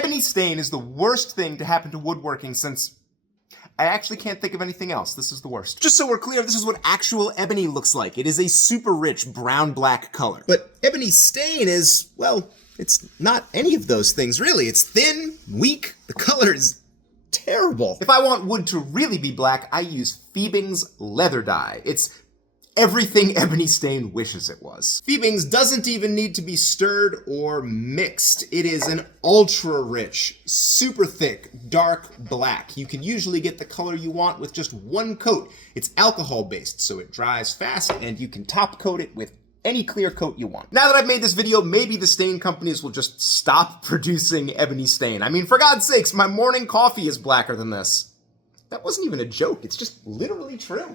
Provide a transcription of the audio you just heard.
Ebony stain is the worst thing to happen to woodworking since I actually can't think of anything else. This is the worst. Just so we're clear, this is what actual ebony looks like. It is a super rich brown-black color. But ebony stain is, well, it's not any of those things, really. It's thin, weak, the color is terrible. If I want wood to really be black, I use Fiebing's leather dye. It's everything ebony stain wishes it was. Fiebing's doesn't even need to be stirred or mixed. It is an ultra-rich, super thick, dark black. You can usually get the color you want with just one coat. It's alcohol-based, so it dries fast, and you can top coat it with any clear coat you want. Now that I've made this video, maybe the stain companies will just stop producing ebony stain. I mean, for God's sakes, my morning coffee is blacker than this. That wasn't even a joke, it's just literally true.